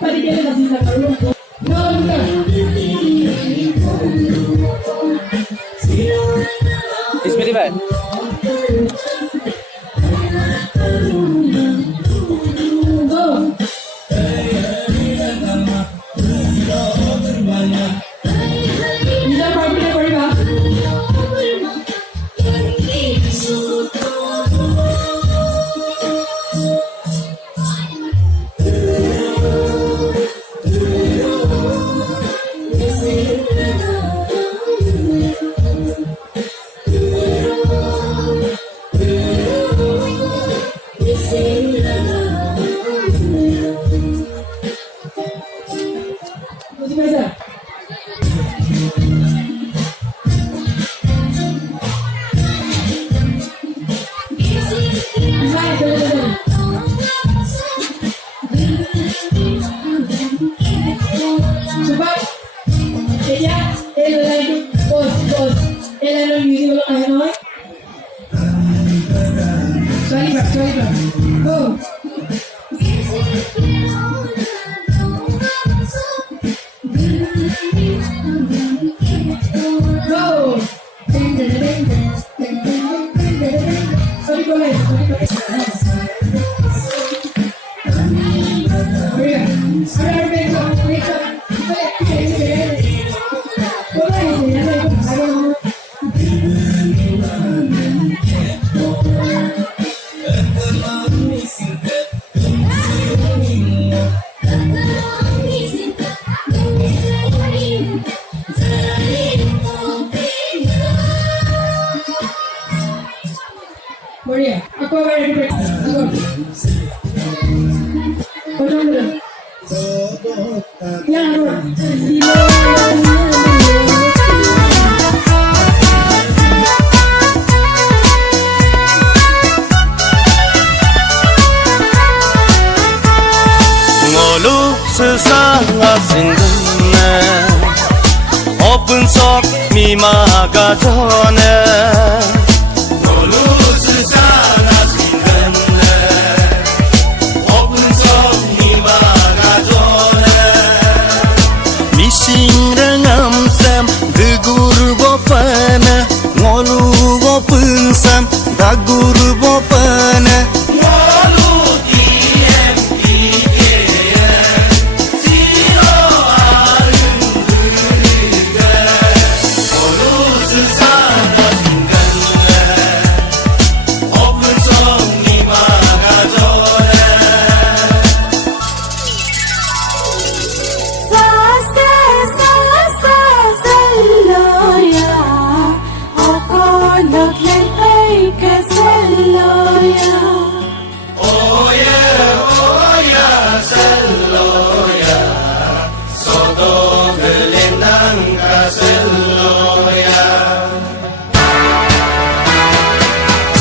Paligyan na sila marunong. इसमें भाई Go! Go! Sorry, go ahead. Maria, aku akan repeat. Ngolu sesanga sindene open sok mi magazone ngolu sesanga sindene open sok mi magazone missing rengam sam degur bopana ngolu open sam dagur bopana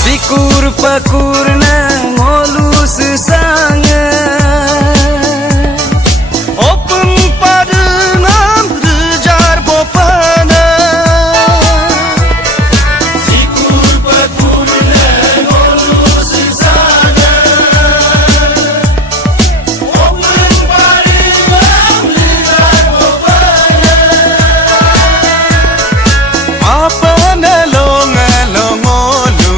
Sikur pakurna ngolu sesanga open padunam rejar bopana sikur pakurna ngolu sesanga open padunam rejar bopana apana longalongolu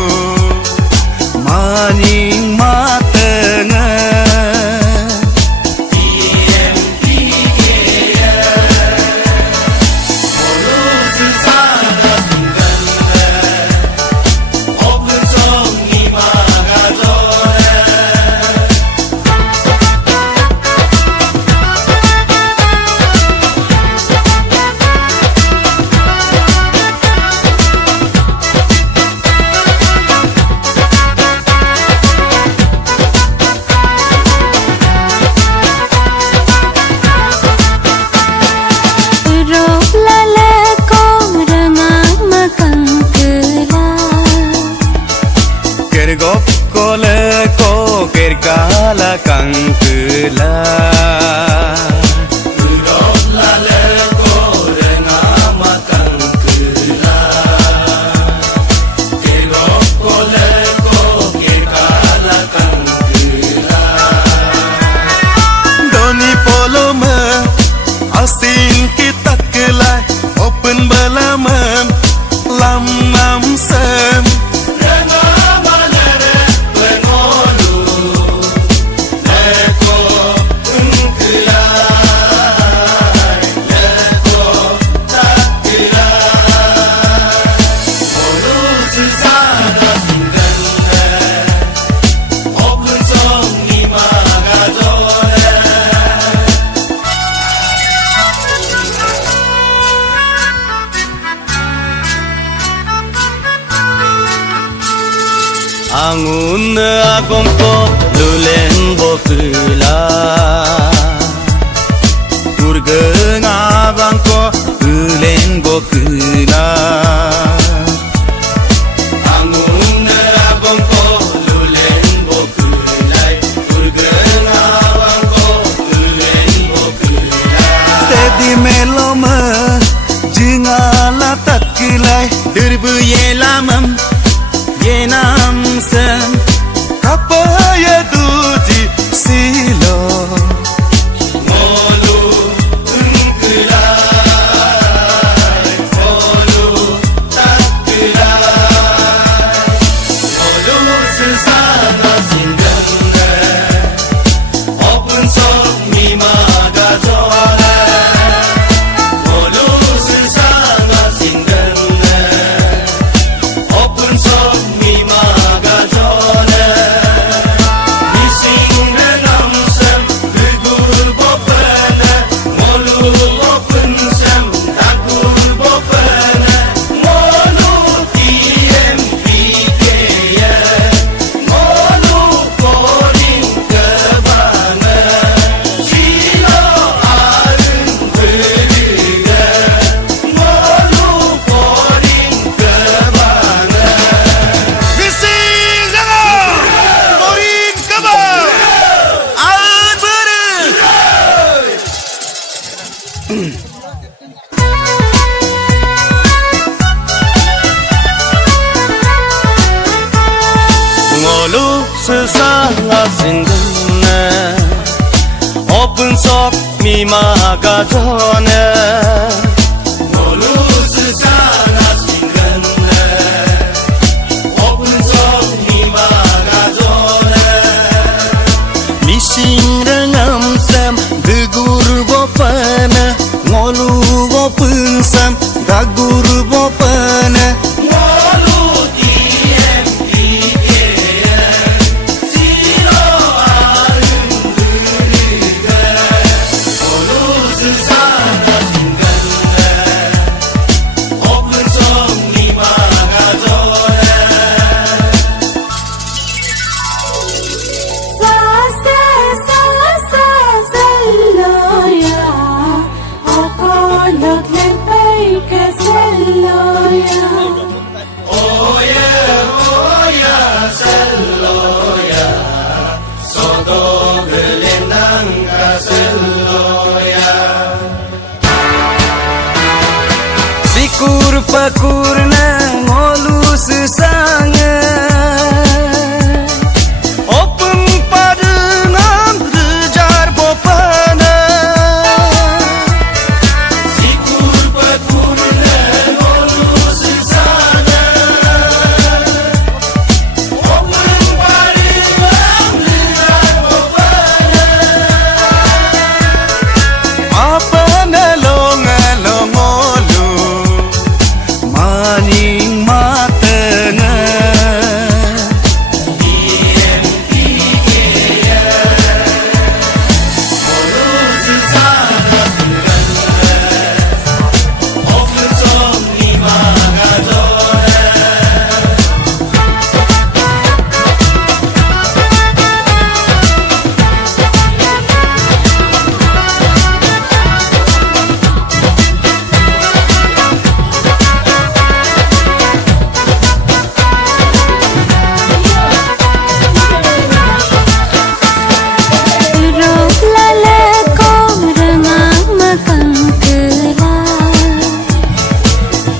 maning matanga Kergop kole ko kerkala kangkela Kergop lale ko renama kangkela Kergop kole ko kerkala kangkela Doni polo Angun agom ko lulen bokula Turgeng abang ko lulen bokula Angun agom ko lulen bokula Turgeng abang ko lulen bokula Sedi meloma jingala tatkilai derbu yelamam Yenam sen kapaya duti silo Molu engkelai Molu takkelai Molu sesana sindangga Open sok mima gajole Molu sesana sindangga Open sok Ngolu sesanga sindene Open sok mima gajone Ngolu sesanga sindene Open sok mima gajone Missing rengam sem degur bopana Ngolu open sem dagur bopana Sikur pakurna ngolu sesanga Open padengam rejar bopana Sikur pakurna ngolu sesanga Open padengam rejar bopana Apa ngalong ngolu Maning matena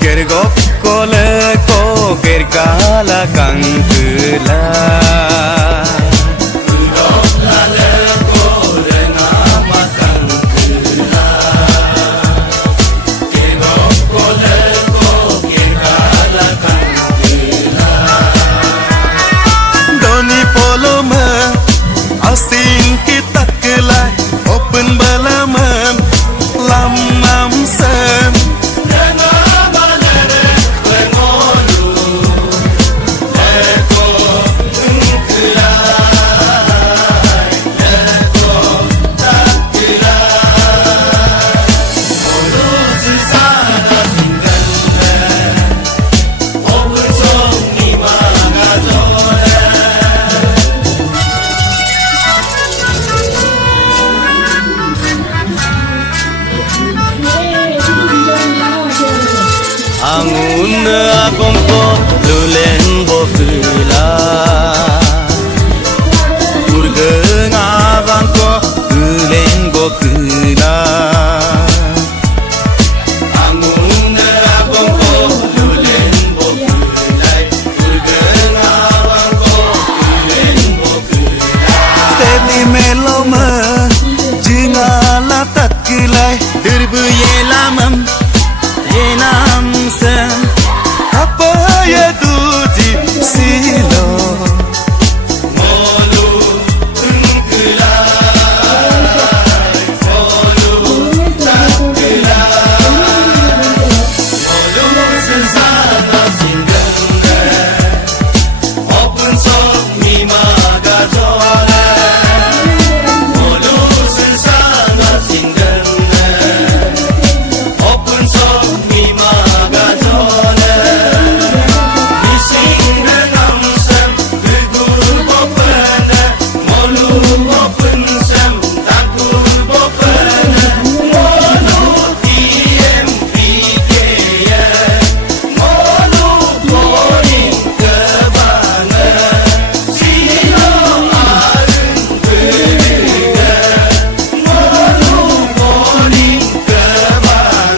Gergop kole ko gerkala kangkela Gergop lale ko renama kangkela Gergop kole ko gerkala kangkela Doni poloma asin kita kelai open balamam lam nam sem Ngolu bangun agongko lulen bokila urgeng abangko lulen bokila